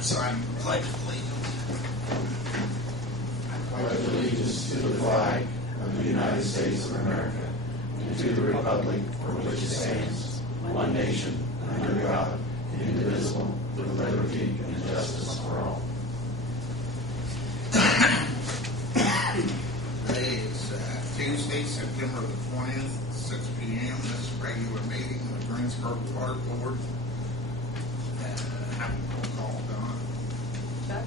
recite the Pledge of Allegiance. I pledge allegiance to the flag of the United States of America and to the republic for which it stands, one nation, under God, indivisible, with liberty and justice for all. Today is Tuesday, September the 20th, 6 p.m. This is a regular meeting of the Greensburg Water Board. Have a roll call, Don. Chuck?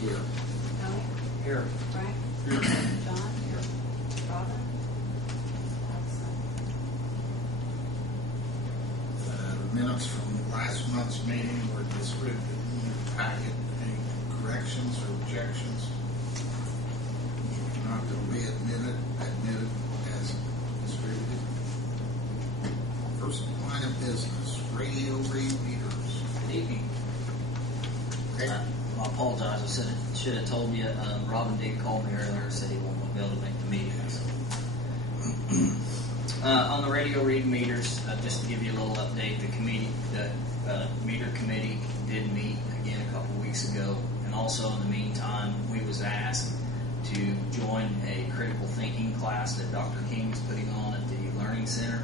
Here. Tony? Here. Frank? Here. John? Here. Robin? Minutes from last month's meeting were distributed in your packet. Any corrections or objections? If not, they'll be admitted as distributed. First line of business, radio read meters. Good evening. Okay. I apologize. I should have told you. Robin did call me earlier and said he won't be able to make the meeting. On the radio read meters, just to give you a little update, the meter committee did meet again a couple weeks ago, and also in the meantime, we was asked to join a critical thinking class that Dr. King is putting on at the Learning Center.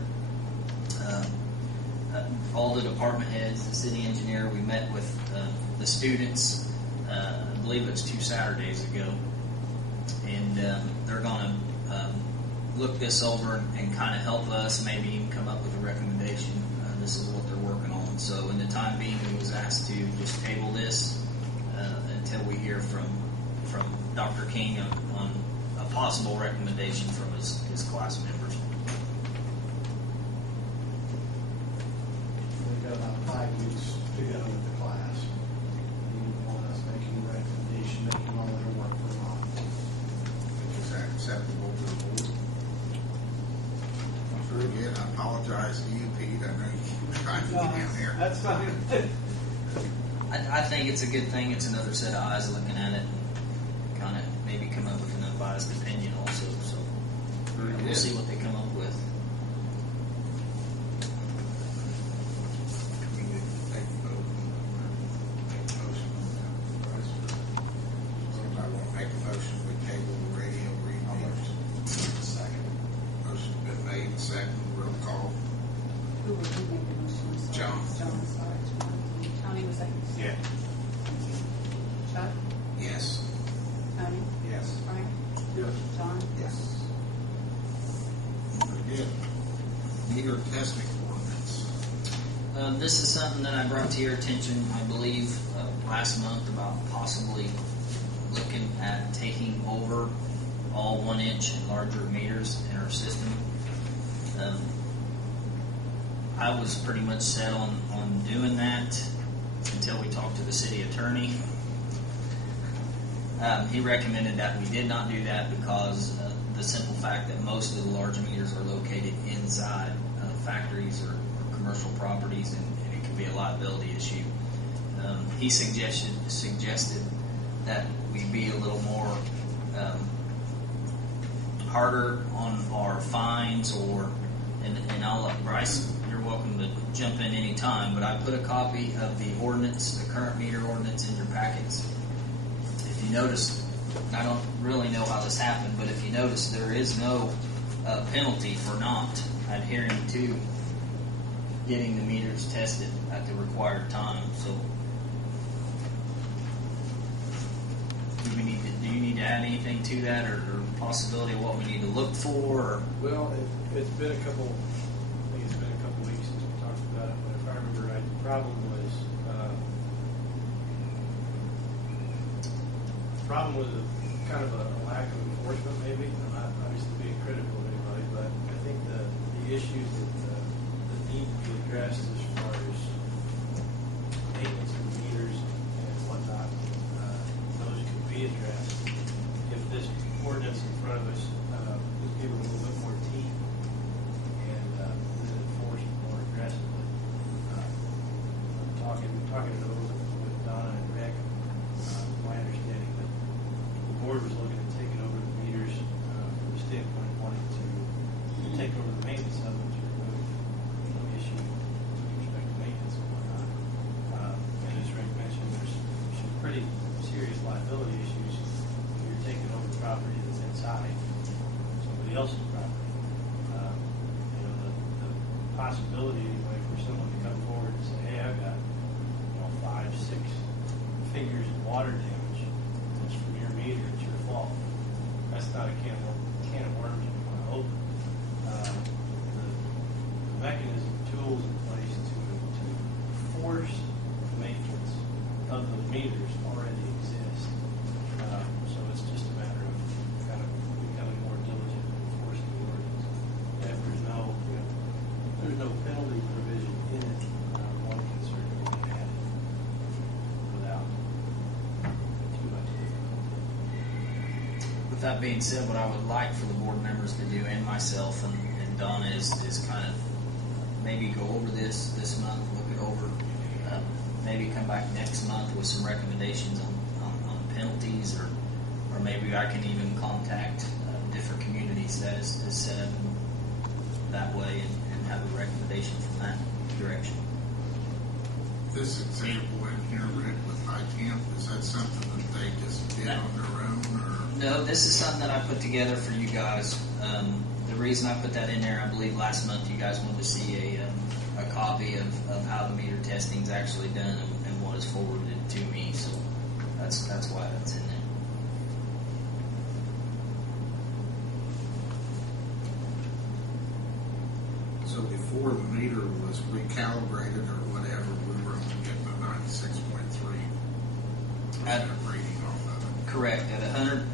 All the department heads, the city engineer, we met with the students, I believe it was 2 Saturdays ago, and they're going to look this over and kind of help us, maybe even come up with a recommendation. This is what they're working on. So in the time being, we was asked to just table this until we hear from Dr. King on a possible recommendation from his class members. We've got about 5 weeks to go with the class. You want us making a recommendation, making all their work for them. Is that acceptable to the board? Again, I apologize to you, Pete. I know you're trying to get down there. That's fine. I think it's a good thing. It's another set of eyes looking at it and kind of maybe come up with an unbiased opinion also. So we'll see what they come up with. We need to take a vote. Make a motion. Somebody want to make a motion, we table the radio read meters. Second. Motion's been made, second, roll call. Who would you make the motion? I'm sorry. John. John, sorry. Tony was second. Yeah. Chuck? Yes. Tony? Yes. Frank? Yes. John? Yes. Very good. Meter testing ordinance. This is something that I brought to your attention, I believe, last month about possibly looking at taking over all 1-inch and larger meters in our system. I was pretty much set on doing that until we talked to the city attorney. He recommended that we did not do that because the simple fact that most of the large meters are located inside factories or commercial properties, and it can be a liability issue. He suggested that we be a little more harder on our fines, and I'll let Bryce, you're welcome to jump in any time, but I put a copy of the ordinance, the current meter ordinance, in your packets. If you notice, I don't really know how this happened, but if you notice, there is no penalty for not adhering to getting the meters tested at the required time. So do you need to add anything to that, or possibility of what we need to look for? Or? Well, it's been a couple weeks since we talked about it, but if I remember right, the problem was a kind of a lack of enforcement, maybe. I'm not obviously being critical of anybody, but I think the issues that need to be addressed as far as maintenance of the meters and whatnot, those could be addressed if this ordinance in front of us was given a little bit more teeth and was enforced more aggressively. Talking it over with Donna and Rick, my understanding that the board was looking at taking over the meters from the standpoint of wanting to take over the maintenance of them to remove issue with respect to maintenance and whatnot. And serious liability issues if you're taking over property that's inside somebody else's property. The possibility anyway for someone to come forward and say, hey, I've got 5, 6 figures of water damage. It's from your meter. It's your fault. That's not a can of worms you want to open. The mechanism, tools in place to force maintenance of those meters already exist. So it's just a matter of kind of becoming more diligent in enforcing the ordinance. And if there's no penalty provision in it, one can certainly add it without too much difficulty. With that being said, what I would like for the board members to do, and myself and Donna, is kind of maybe go over this month, look it over, maybe come back next month with some recommendations on penalties, or maybe I can even contact different communities that is set up that way and have a recommendation from that direction. This example in here, Rick, with high temp, is that something that they just did on their own, or? No, this is something that I put together for you guys. The reason I put that in there, I believe last month you guys wanted to see a copy of how the meter testing is actually done and what is forwarded to me. So that's why that's in there. So before the meter was recalibrated or whatever, we were only getting a 96.3 reading off of it. Correct. At 100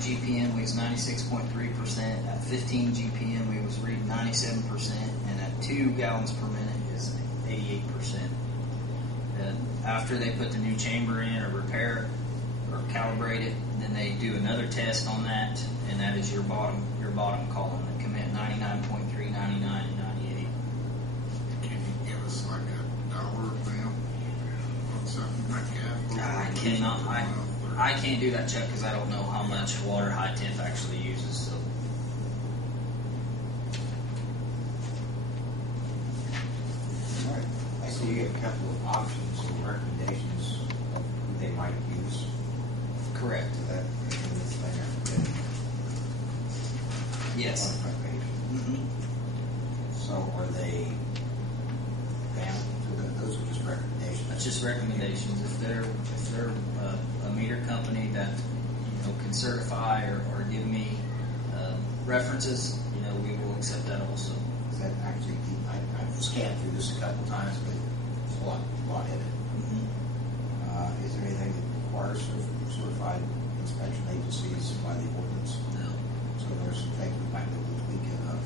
GPM, we was 96.3%. At 15 GPM, we was reading 97%. And at 2 gallons per minute is 88%. After they put the new chamber in or repair it or calibrate it, then they do another test on that, and that is your bottom column that come in 99.3, 99, and 98. Can you give us like a dollar amount on something like that? I cannot. I can't do that, Chuck, because I don't know how much water high temp actually uses. So. All right. I see you have a couple of options or recommendations of who they might use. Correct. So that in this thing, Yes. on the front page. Mm-hmm. So are they bound to those are just recommendations? That's just recommendations. If they're a meter company that can certify or give me references, we will accept that also. Is that actually deep? I've scanned through this a couple times, but there's a lot in it. Mm-hmm. Is there anything that requires certified inspection agencies by the ordinance? No. So there's some things we might be able to tweak it up.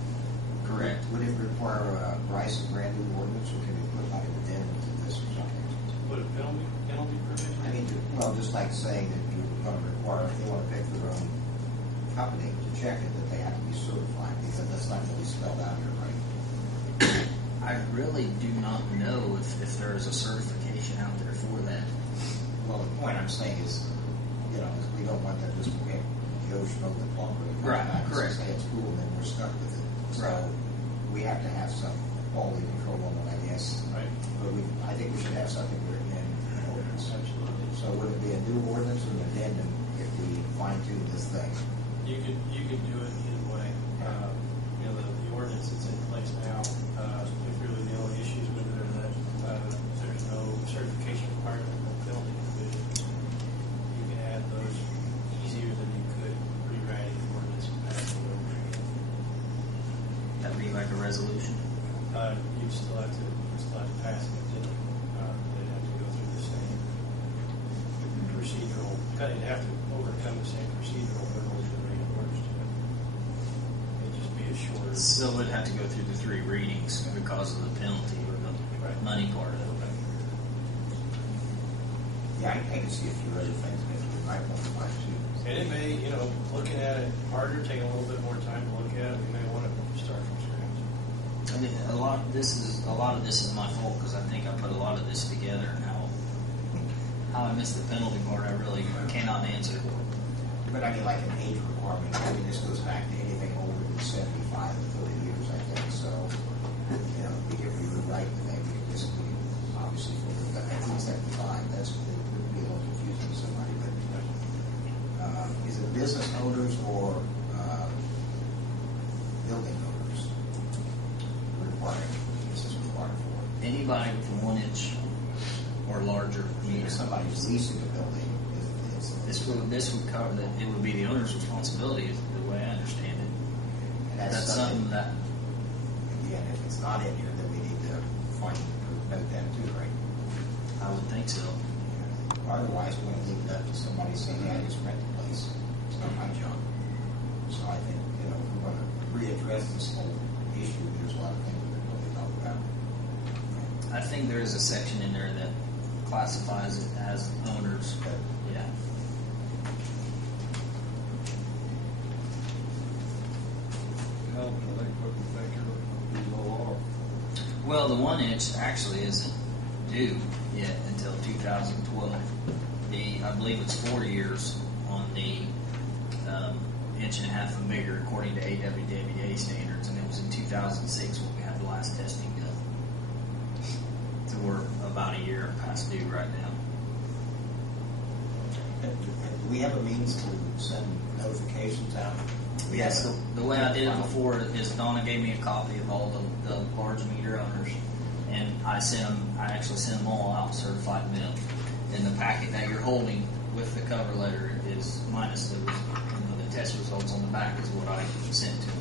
Correct. Would it require a Bryce and brand new ordinance, or can we put like an addendum to this or something? Put a penalty provision? I mean, well, just like saying that you're going to require, if they want to pick their own company to check it, that they have to be certified, because that's not really spelled out here, right? I really do not know if there is a certification out there for that. Well, the point I'm saying is, we don't want that just to get Joe Schmo the plumber. Right, correct. Say it's cool, and then we're stuck with it. So Right. we have to have some quality control on it, I guess. Right. But I think we should have something written in an ordinance. Absolutely. So would it be a new ordinance or an addendum if we fine tune this thing? You could do it either way. The ordinance that's in place now, if really the only issues with it are that there's no certification requirement or penalty provision. You can add those easier than you could rewriting the ordinance and passing it over again. That'd be like a resolution. You'd still have to pass it. They'd have to go through the same procedural. You'd have to overcome the same procedural hurdles that are in orders to it. It'd just be a shorter. So it'd have to go through the 3 readings because of the penalty or the Right. money part of it. Yeah, I can see a few other things maybe we might want to fine tune. And it may, looking at it harder, taking a little bit more time to look at it, we may want to start from scratch. I mean, a lot of this is my fault because I think I put a lot of this together, and how I missed the penalty part I really cannot answer. But I mean, like an age requirement, this goes back to anything older than 75 and 30 years, I think. So, if we rewrite the thing, we could just, obviously, for the 1975, that would be a little confusing to somebody. But anybody with a 1 inch or larger meter. If somebody's leasing a building, This would cover that. It would be the owner's responsibility, is the way I understand it. and That's something that. again, if it's not in here, then we need to note that too, right? I would think so. Otherwise, we're going to leave it up to somebody saying, yeah, I just rent the place. It's not my job. So I think, if we're going to readdress this whole issue, there's a lot of things we can really talk about. I think there is a section in there that classifies it as owners. But Yeah. Well, the 1 inch actually isn't due yet until 2012. I believe it's 4 years on the 1.5 inch and bigger according to AWWA standards, and it was in 2006 when we had the last testing done. So we're about a year past due right now. do we have a means to send notifications out? Yes, the way I did it before is Donna gave me a copy of all the large meter owners, and I actually sent them all out certified mail. And the packet that you're holding with the cover letter is minus the test results on the back is what I sent to them.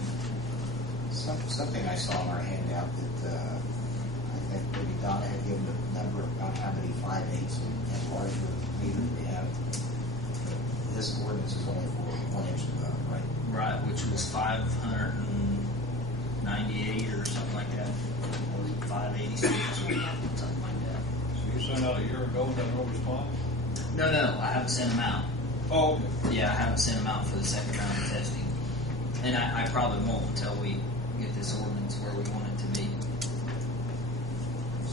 Something I saw in our handout that I think maybe Donna had given a number about how many 5/8 and larger meters we have. This ordinance is only for 1 inch and above, right? Right, which was 598 or something like that. Or 586 or something like that. So you sent out a year ago, got no response? No, I haven't sent them out. Oh, Yeah, I haven't sent them out for the second round of testing. And I probably won't until we get this ordinance where we want it to be.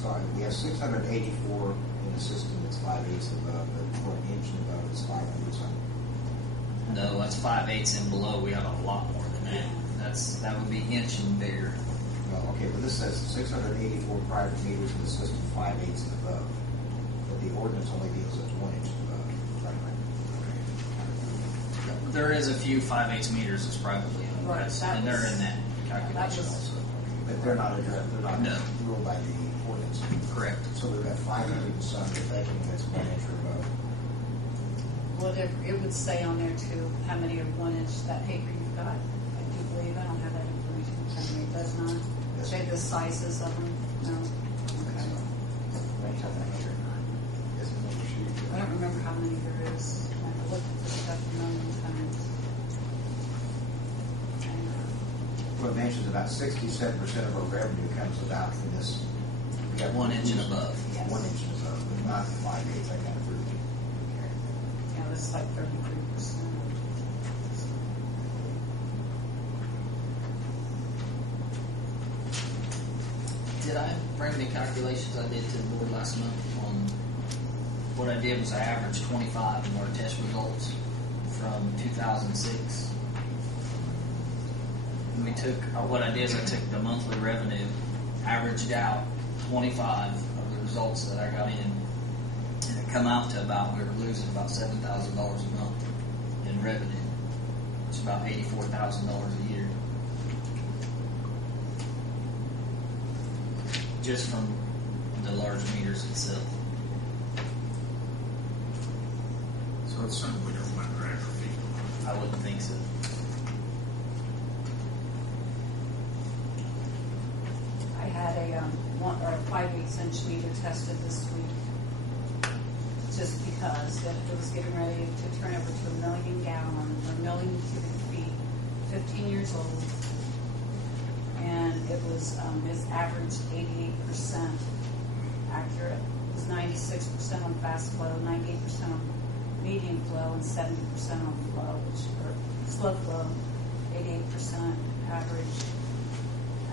So we have 684 in the system that's 5/8 and above, but for 1 inch and above it's 500 something. No, that's 5/8 and below. We have a lot more than that. That would be inch and bigger. Well, okay, but this says 684 private meters in the system 5/8 and above. But the ordinance only deals with 1 inch and above. Right. There is a few 5/8 meters that's privately owned, Right, and they're in that calculation that was- also. But they're not addressed, they're not No. ruled by the ordinance. Correct. So we've got 500 and some that thinking that's 1 inch or above. Whatever, it would say on there too, how many are 1 inch, that paper you've got, I do believe, I don't have that information in front of me, it does not. Yes. Say the sizes of them, no, okay. I don't remember how many there is, I've looked at this stuff a million times. Well, it mentions about 67% of our revenue comes about from this. We got 1 inch and above. Yes. 1 inch and above, but not 5/8, I got approved. Yeah, that's like 33%. Did I bring the calculations I did to the board last month on what I did was I averaged 25 of our test results from 2006. And we took, what I did is I took the monthly revenue, averaged out 25 of the results that I got in, and it come out to about, we were losing about $7,000 a month in revenue. It's about $84,000 a year. Just from the large meters itself. So it's something we don't want to drag our feet on. I wouldn't think so. I had a 5/8 inch meter tested this week, just because it was getting ready to turn over to 1 million gallon, or 1 million cubic feet, 15 years old. And it was, his average 88% accurate. It was 96% on fast flow, 98% on medium flow, and 70% on flow, or slow flow, 88% average.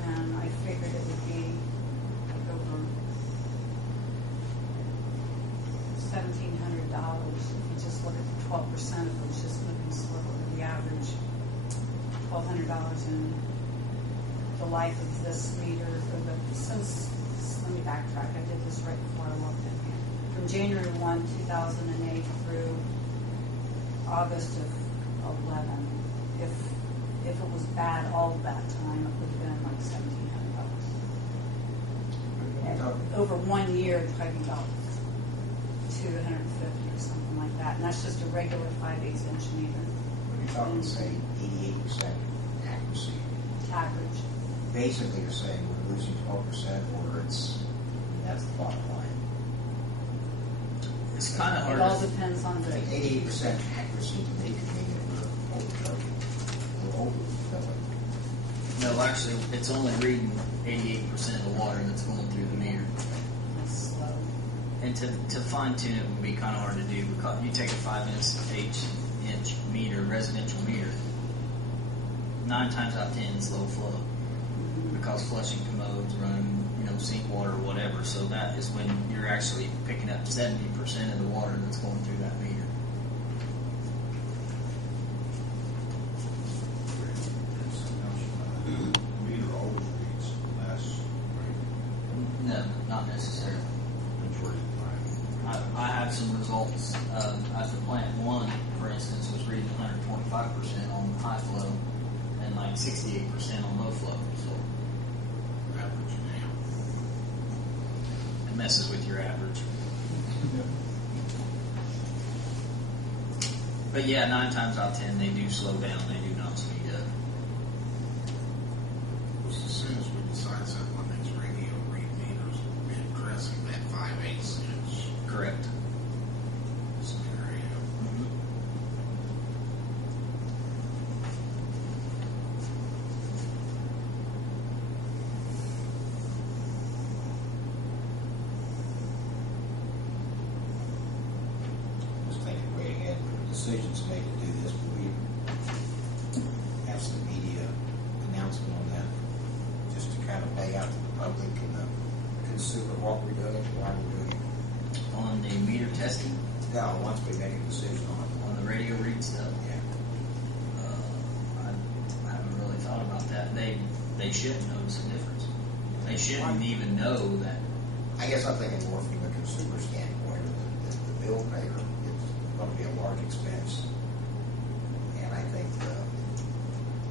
And I figured it would be like over $1,700 if you just look at the 12% of it was just moving slower. The average $1,200 in the life of this meter, let me backtrack, I did this right before I logged in here. From January 1, 2008 through August of 11, if it was bad all that time, it would have been like $1,700. And over 1 year, it's probably about 250 or something like that. And that's just a regular 5/8 inch meter You're talking, say, 88% accuracy. average. Basically, you're saying we're losing 12%, or that's the bottom line. It's kind of It hard. all depends on the, 88% accuracy to make it mean that we're overcharging. We're overfilling. No, actually, it's only reading 88% of the water that's going through the meter. slow. And to fine tune it would be kind of hard to do because you take a 5-inch meter, residential meter, 9 times out of 10 it's low flow because flushing commodes, running, sink water or whatever. So that is when you're actually picking up 70% of the water that's going through that meter. Meter always reads less. No, not necessarily. I have some results at the plant. One, for instance, was reading 125% on high flow and like 68% on low flow. So Average now. it messes with your average. But yeah, 9 times out of 10 they do slow down. They do not speed up. As soon as we decide something on these radio read meters, we'll be addressing that 5/8 inch Correct. scenario. Just thinking way ahead, decisions made to do this, but we have some media announcement on that, just to kind of lay out to the public and the consumer what we're doing, why we're doing it. On the meter testing, Now, once we make a decision on it. on the radio read stuff, Yeah. I haven't really thought about that. They shouldn't notice a difference. They shouldn't even know that. I guess I'm thinking more from the consumer standpoint, the bill payer, it's going to be a large expense. And I think the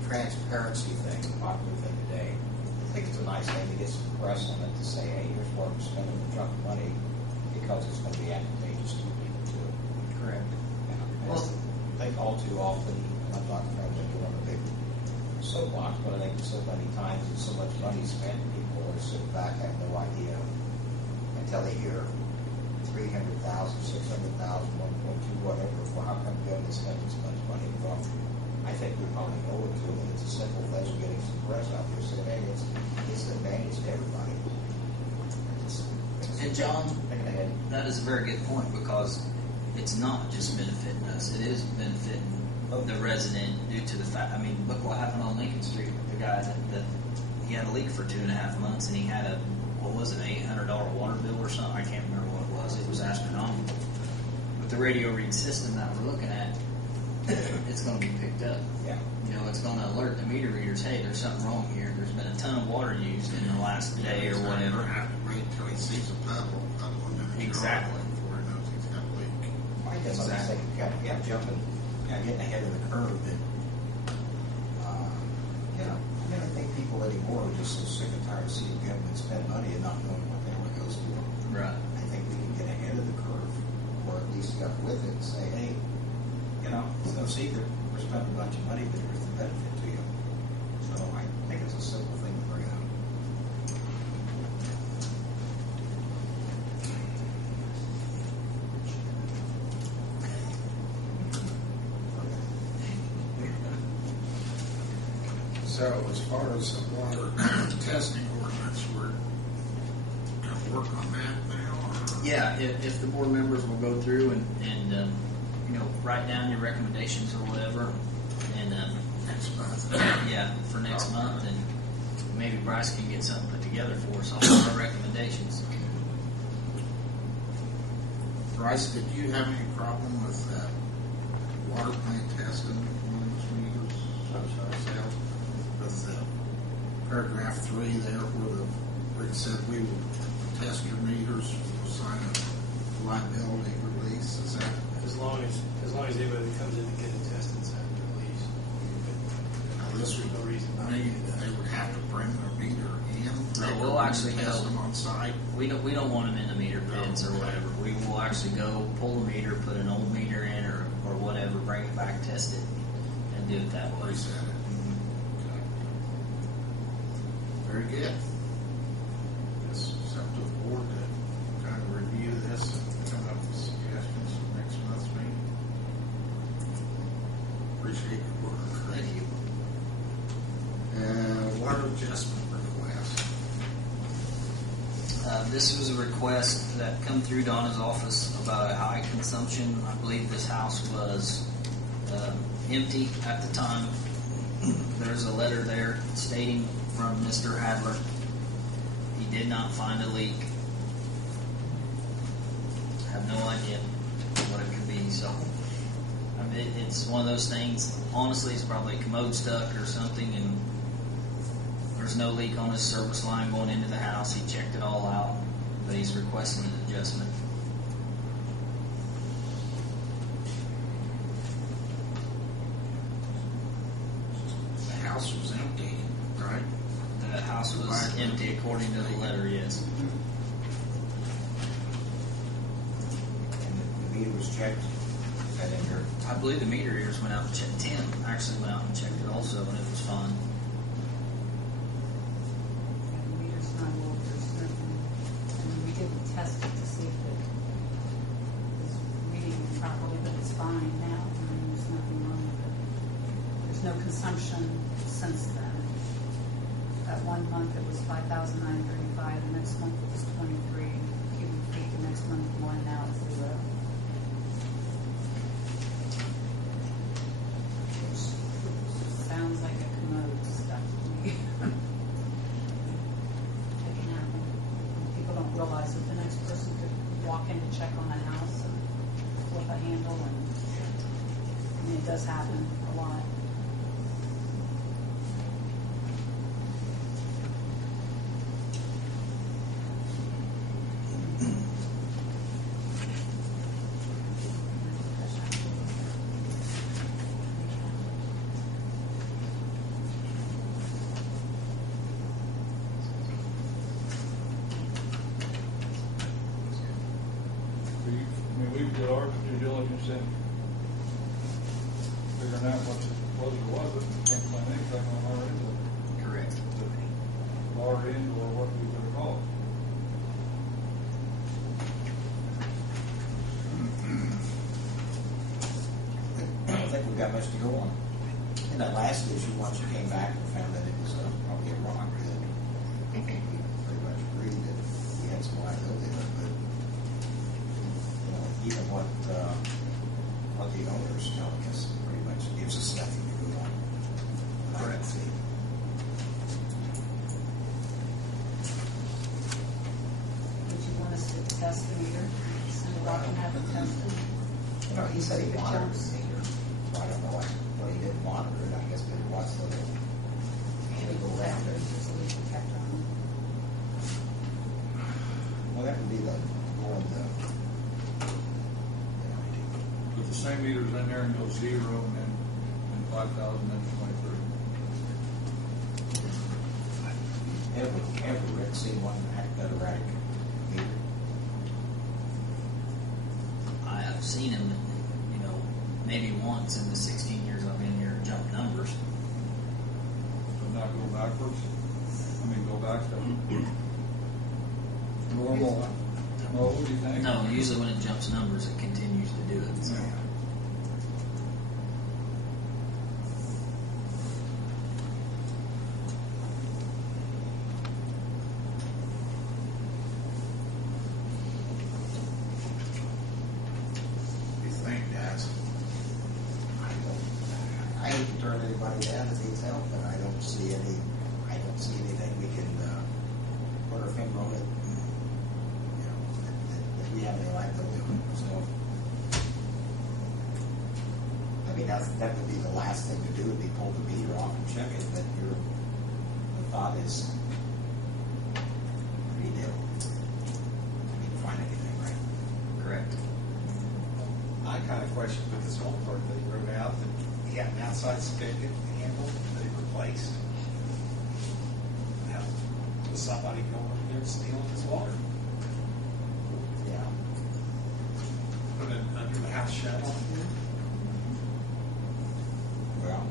transparency thing, the popular thing today, I think it's a nice thing to get some press on it to say, hey, here's where we're spending the junk money because it's going to be advantageous to people too. Correct. I think all too often, and I'm not trying to do on a big soapbox, but I think so many times and so much money spent, people are sitting back, have no idea until they hear 300,000, 600,000, 1.2, whatever. Well, how come we haven't spent this much money? Well, I think we probably owe it to them. It's a simple thing of getting some press out there saying, hey, it's an advantage to everybody. And John, Thinking ahead. that is a very good point because it's not just benefiting us; it is benefiting the resident due to the fact. I mean, look what happened on Lincoln Street with the guy that he had a leak for 2.5 months, and he had a what was it, an $800 water bill or something? I can't remember what it was. It was astronomical. With the radio read system that we're looking at, it's going to be picked up. Yeah. It's going to alert the meter readers, hey, there's something wrong here. There's been a ton of water used in the last day or whatever. Have to wait until he sees a puddle in the Exactly. jar before he knows he's got a leak. I guess I'm just thinking, jumping, getting ahead of the curve that, I think people anymore are just so sick and tired of seeing government spend money and not knowing what the hell it goes for. Right. I think we can get ahead of the curve, or at least get with it and say, hey, it's no secret, we're spending a bunch of money, but here's the benefit to you. So I think it's a simple thing to bring up. So as far as the water testing ordinance, we're going to work on that now? Or? Yeah, if the board members will go through and write down your recommendations or whatever, and Next month. yeah, for next month, and maybe Bryce can get something put together for us on our recommendations. Bryce, did you have any problem with water plant testing on these meters? I'm sorry. With paragraph 3 there where it said we will test your meters, we'll sign a liability release, is that? As long as anybody that comes in to get it tested is having to release. Now this would, No reason not to they do that. would have to bring their meter in. They will actually test go. them on site. site? We don't want them in the meter pits or whatever. We will actually go pull the meter, put an old meter in or whatever, bring it back, test it, and do it that way. Reset it. Very good. It's up to the board to kind of review this and come up with suggestions for next month's meeting. Appreciate your work. Thank you. Water adjustment request. This was a request that come through Donna's office about a high consumption. I believe this house was empty at the time. There's a letter there stating from Mr. Adler he did not find a leak. Have no idea what it could be. So I mean, it's one of those things. Honestly, it's probably a commode stuck or something, and there's no leak on his service line going into the house. He checked it all out, but he's requesting an adjustment. The house was empty, right? The house was empty according to the letter, yes. And the meter was checked, is that in your, I believe the meter readers went out and checked. Tim actually went out and checked it also, and it was fine. The meter's not old, there's nothing, I mean, we didn't test it to see if it was reading it properly, but it's fine now. I mean, there's nothing wrong with it. There's no consumption since then. That 1 month it was 5,935, the next month it was 23 cubic feet, the next month 1, now it's 0. Sounds like a commode stuff to me. It can happen. People don't realize that the next person could walk in to check on the house and flip a handle, and I mean, it does happen a lot. We did our due diligence in figuring out what it was or wasn't. Can't find anything on our end of Correct. our end or what we would call it. I don't think we've got much to go on. In that last issue, once you came back and found that it was probably a rock, that we pretty much agreed that we had some liability in it, but even what the owner's telling us pretty much gives us nothing to go on. Correct. See. Would you want us to test the meter? Send it off and have it tested? He said he See if it monitored jumps. the meter, so I don't know what he didn't monitor it, I guess, but it was the Maybe go go around around it. it, there's a leak detector on it. Well, that would be the going the. But the same meter's in there and goes 0 and then 5,000 then 23. Ever Rick seen one act that erratic meter? I have seen him, maybe once in the 16 years I've been here, jump numbers. So not go backwards. I mean, go back to normal. No, what do you think? No, usually when it jumps numbers, it continues to do it. So. What do you think, guys? I hate to turn anybody down if he's help, but I don't see anything we can put our finger on it. That we have any liability on it. So, I mean, that would be the last thing to do, would be pull the meter off and check it, but the thought is pretty nil. I mean, find anything, right? Correct. I kind of question with this one part that he wrote out that he had an outside spigot handle that he replaced. Now, with somebody going over there and stealing his water. Yeah. Put it under the house shut on here. Well,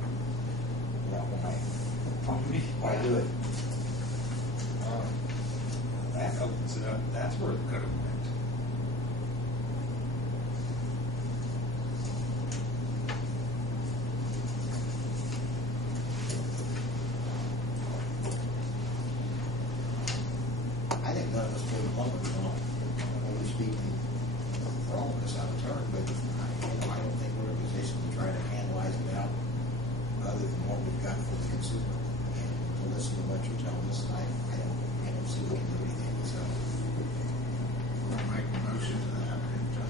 why do it? That opens it up, that's where it could have went. I think none of us feel the plumber is wrong. We speak for all of us out of turn, but I don't think we're in a position to try to analyze it out other than what we've got for the consumer. And to listen to what you're telling us, I don't see we can do anything, so. I'll make a motion to that.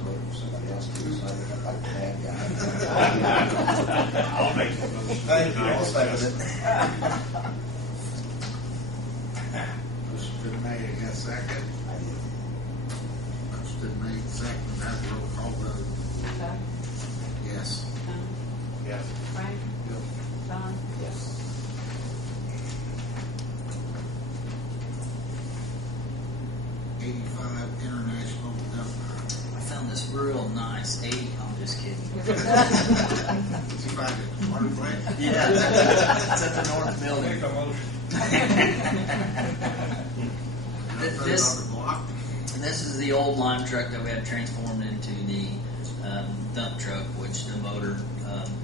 If somebody else can decide, I'd like to have you. I'll make the motion. Thank you, I'll second it. Motion been made, I got a second. I did. Motion been made, second, have a roll call vote. Chuck, Yes. Tony, Yes. Frank, John, Yes. '85 International Dump I found this real nice 80. I'm just kidding. Did you find it? Water plant? Yeah, it's at the north building. Make a motion. Put it This- on the block? And this is the old lime truck that we had transformed into the dump truck, which the motor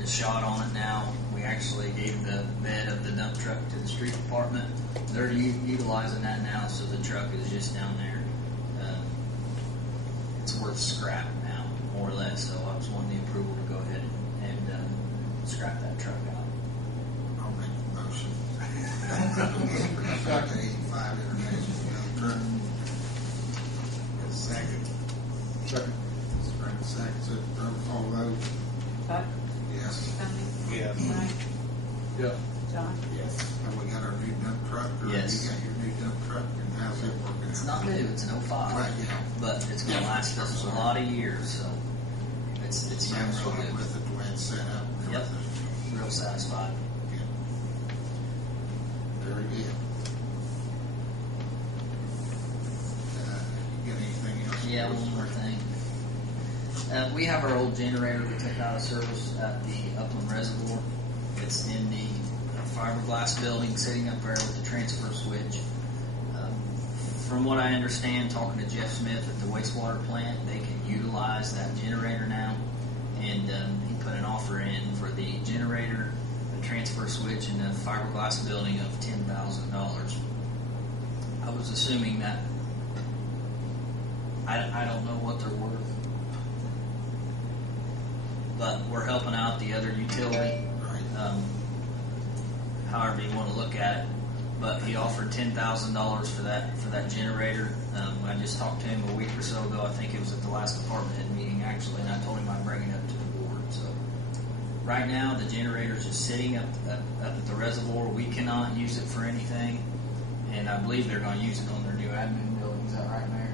is shot on it now. We actually gave the bed of the dump truck to the street department. They're utilizing that now, so the truck is just down there. It's worth scrap now, more or less. So I was wanting the approval to go ahead and scrap that truck out. I'll make the motion. Got the '85 International Dump Truck. Got a second. Second. Frank seconds it, roll call vote. Chuck, Yes. Tony, Yes. Frank, Yeah. John. Yes. Have we got our new dump truck? Or Yes. You got your new dump truck, and how's it working? It's not new; it's an 05, Right, yeah. but it's going to last us a lot of years. So it's young, real Satisfied good. with it, the way it's set up. and Yep. everything. Real satisfied. Yeah. Very good. You got anything else? Yeah, one more thing. We have our old generator we took out of service at the Upland Reservoir. It's in the fiberglass building sitting up there with the transfer switch. From what I understand, talking to Jeff Smith at the wastewater plant, they can utilize that generator now. And he put an offer in for the generator, the transfer switch, and the fiberglass building of $10,000. I was assuming that I don't know what they're worth, but we're helping out the other utility, Right. however you want to look at it. But he offered $10,000 for that generator. I just talked to him a week or so ago. I think it was at the last department head meeting actually, and I told him I'd bring it up to the board. So right now the generator's just sitting up at the reservoir. We cannot use it for anything, and I believe they're going to use it on their new admin building. Is that right, Mayor?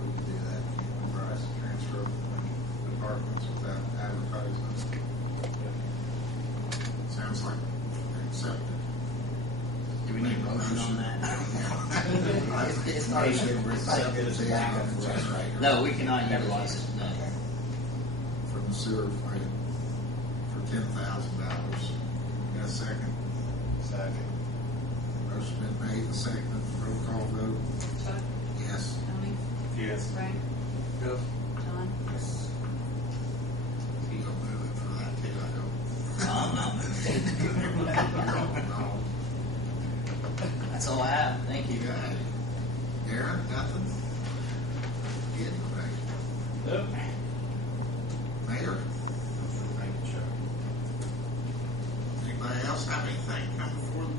We can do that. Authorize the transfer of departments without advertising. Sounds like accepted. Do we need a motion on that? It's not as good as a backup for us, right? No, we cannot utilize it. No. From the sewer plant for $10,000. Got a second? Second. Motion been made, and seconded, roll call vote. Chuck, Yes. Tony, Yes. Frank, Yes. John. Yes. You gonna move it for that too, I hope. I'm not moving. No. That's all I have. Thank you. You got it. Aaron, nothing? Good, right? Nope. Mayor, Thank you, Chuck. anybody else have anything come before the